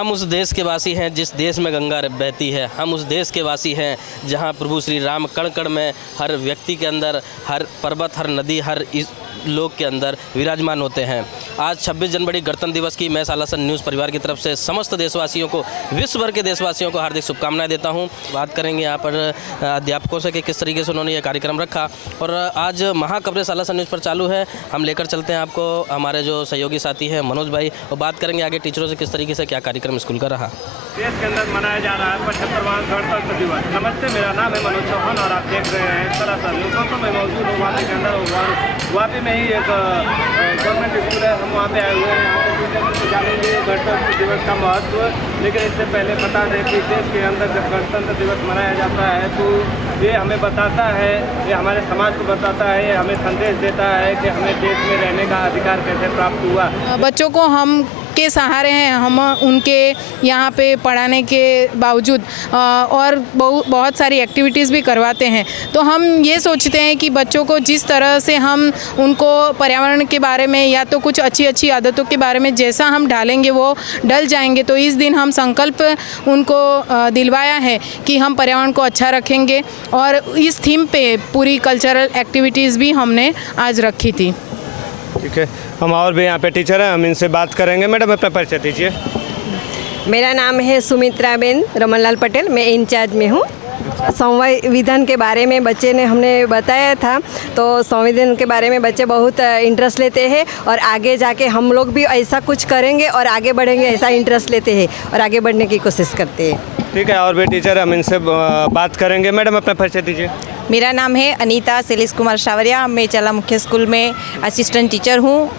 हम उस देश के वासी हैं जिस देश में गंगा बहती है। हम उस देश के वासी हैं जहां प्रभु श्री राम कण कण में, हर व्यक्ति के अंदर, हर पर्वत, हर नदी, हर लोक के अंदर विराजमान होते हैं। आज 26 जनवरी गणतंत्र दिवस की मैं सालासन न्यूज़ परिवार की तरफ से समस्त देशवासियों को, विश्व भर के देशवासियों को हार्दिक शुभकामनाएं देता हूं। बात करेंगे यहाँ पर अध्यापकों से कि किस तरीके से उन्होंने ये कार्यक्रम रखा। और आज महाकवरेज सालासन न्यूज़ पर चालू है। हम लेकर चलते हैं आपको हमारे जो सहयोगी साथी हैं मनोज भाई, और बात करेंगे आगे टीचरों से किस तरीके से क्या कार्यक्रम स्कूल का रहा। देश के अंदर मनाया जा रहा है 75वां गणतंत्र दिवस। नमस्ते, मेरा नाम है मनोज चौहान और आप देख रहे हैं सालासन न्यूज़। तो मैं मौजूद हूँ वापी के अंदर। वापी में ही एक गवर्नमेंट स्कूल है, हम वहाँ पे आए हुए हैं। यहाँ पे जानेंगे गणतंत्र दिवस का महत्व। लेकिन इससे पहले बता दें कि देश के अंदर जब गणतंत्र दिवस मनाया जाता है तो ये हमें बताता है, ये हमारे समाज को बताता है, ये हमें संदेश देता है कि हमें देश में रहने का अधिकार कैसे प्राप्त हुआ। बच्चों को हम के सहारे हैं, हम उनके यहाँ पे पढ़ाने के बावजूद और बहुत सारी एक्टिविटीज़ भी करवाते हैं। तो हम ये सोचते हैं कि बच्चों को जिस तरह से हम उनको पर्यावरण के बारे में या तो कुछ अच्छी अच्छी आदतों के बारे में जैसा हम डालेंगे वो डल जाएंगे। तो इस दिन हम संकल्प उनको दिलवाया है कि हम पर्यावरण को अच्छा रखेंगे, और इस थीम पे पूरी कल्चरल एक्टिविटीज़ भी हमने आज रखी थी। ठीक है, हम और भी यहाँ पे टीचर हैं, हम इनसे बात करेंगे। मैडम अपना परिचय दीजिए। मेरा नाम है सुमित्रा बेन रमनलाल पटेल, मैं इंचार्ज में हूँ। संविधान के बारे में बच्चे ने हमने बताया था, तो संविधान के बारे में बच्चे बहुत इंटरेस्ट लेते हैं और आगे जाके हम लोग भी ऐसा कुछ करेंगे और आगे बढ़ेंगे, ऐसा इंटरेस्ट लेते हैं और आगे बढ़ने की कोशिश करते हैं। ठीक है, और भी टीचर हम इनसे बात करेंगे। मैडम अपना परिचय दीजिए। मेरा नाम है अनीता शैलेश कुमार सावरिया, मैं चला मुख्य स्कूल में असिस्टेंट टीचर हूँ।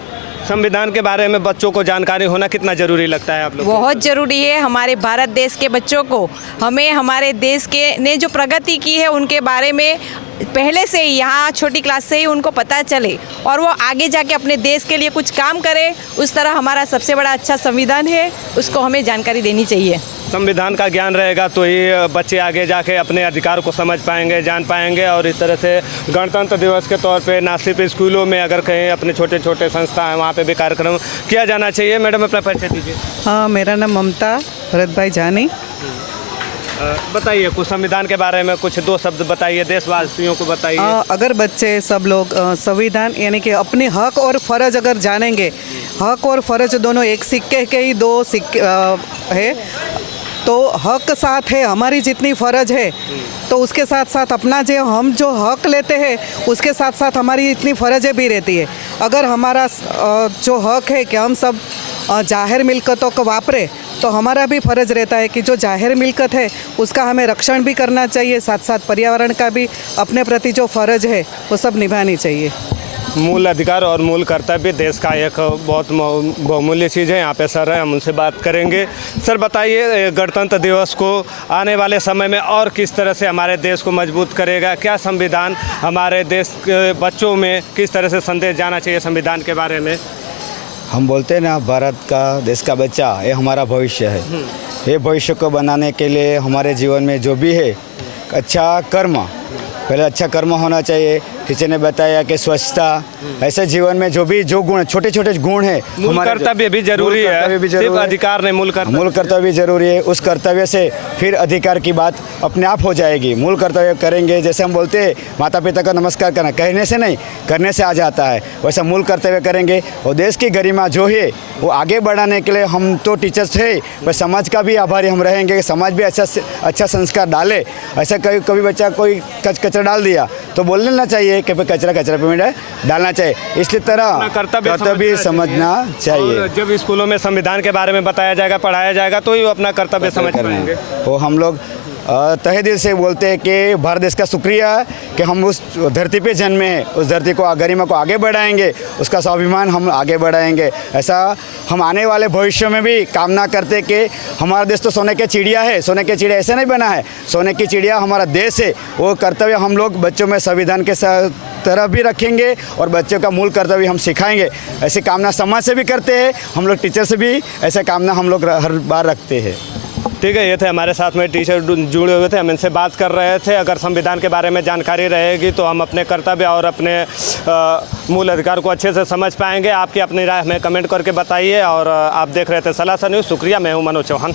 संविधान के बारे में बच्चों को जानकारी होना कितना ज़रूरी लगता है आप लोग? बहुत ज़रूरी है हमारे भारत देश के बच्चों को। हमें हमारे देश के ने जो प्रगति की है उनके बारे में पहले से ही, यहाँ छोटी क्लास से ही उनको पता चले और वो आगे जाके अपने देश के लिए कुछ काम करे। उस तरह हमारा सबसे बड़ा अच्छा संविधान है, उसको हमें जानकारी देनी चाहिए। संविधान का ज्ञान रहेगा तो ही बच्चे आगे जाके अपने अधिकार को समझ पाएंगे, जान पाएंगे। और इस तरह से गणतंत्र दिवस के तौर पे ना सिर्फ स्कूलों में, अगर कहीं अपने छोटे छोटे संस्था हैं वहाँ पे भी कार्यक्रम किया जाना चाहिए। मैडम अपना परिचय दीजिए। हाँ, मेरा नाम ममता भरत भाई जानी। बताइए कुछ संविधान के बारे में, कुछ दो शब्द बताइए, देशवासियों को बताइए। अगर बच्चे सब लोग संविधान यानी कि अपने हक और फ़र्ज अगर जानेंगे, हक और फ़र्ज दोनों एक सिक्के के ही दो सिक्के है, तो हक साथ है, हमारी जितनी फ़र्ज है तो उसके साथ साथ अपना जो हम जो हक लेते हैं उसके साथ साथ हमारी इतनी फ़र्जें भी रहती है। अगर हमारा जो हक है कि हम सब जाहिर मिल्कतों को वापरें, तो हमारा भी फ़र्ज़ रहता है कि जो जाहिर मिल्कत है उसका हमें रक्षण भी करना चाहिए, साथ साथ पर्यावरण का भी अपने प्रति जो फ़र्ज़ है वो सब निभानी चाहिए। मूल अधिकार और मूल कर्तव्य देश का एक बहुत बहुमूल्य चीज़ है। यहाँ पे सर है, हम उनसे बात करेंगे। सर बताइए, गणतंत्र दिवस को आने वाले समय में और किस तरह से हमारे देश को मजबूत करेगा? क्या संविधान हमारे देश के बच्चों में किस तरह से संदेश जाना चाहिए संविधान के बारे में? हम बोलते हैं ना, भारत का, देश का बच्चा ये हमारा भविष्य है। ये भविष्य को बनाने के लिए हमारे जीवन में जो भी है अच्छा कर्म, पहले अच्छा कर्म होना चाहिए। टीचर ने बताया कि स्वच्छता, ऐसे जीवन में जो भी जो गुण, छोटे छोटे गुण है, मूल कर्तव्य भी जरूरी है, सिर्फ अधिकार नहीं, मूल कर्तव्य भी जरूरी है। उस कर्तव्य से फिर अधिकार की बात अपने आप हो जाएगी। मूल कर्तव्य करेंगे, जैसे हम बोलते हैं माता पिता का नमस्कार करना, कहने से नहीं करने से आ जाता है, वैसा मूल कर्तव्य करेंगे और देश की गरिमा जो है वो आगे बढ़ाने के लिए हम तो टीचर्स है, पर समाज का भी आभारी हम रहेंगे। समाज भी अच्छा संस्कार डाले। ऐसा कभी बच्चा कोई कचरा डाल दिया तो बोल लेना चाहिए कि कचरा पे में डालना चाहिए। इसलिए तरह कर्तव्य समझना चाहिए। जब स्कूलों में संविधान के बारे में बताया जाएगा, पढ़ाया जाएगा, तो ही वो अपना कर्तव्य समझ पाएंगे। वो हम लोग तहे दिल से बोलते हैं कि भारत देश का शुक्रिया है कि हम उस धरती पे जन्मे हैं, उस धरती को, गरिमा को आगे बढ़ाएंगे, उसका स्वाभिमान हम आगे बढ़ाएंगे। ऐसा हम आने वाले भविष्य में भी कामना करते कि हमारा देश तो सोने की चिड़िया है, सोने की चिड़िया ऐसे नहीं बना है, सोने की चिड़िया हमारा देश है। वो कर्तव्य हम लोग बच्चों में संविधान के तरफ भी रखेंगे और बच्चों का मूल कर्तव्य हम सिखाएंगे। ऐसी कामना समाज से भी करते हैं, हम लोग टीचर से भी ऐसा कामना हम लोग हर बार रखते हैं। ठीक है, ये थे हमारे साथ में टीचर जुड़े हुए थे, हम इनसे बात कर रहे थे। अगर संविधान के बारे में जानकारी रहेगी तो हम अपने कर्तव्य और अपने मूल अधिकार को अच्छे से समझ पाएंगे। आपकी अपनी राय हमें कमेंट करके बताइए। और आप देख रहे थे सलासा न्यूज़। शुक्रिया, मैं हूं मनोज चौहान।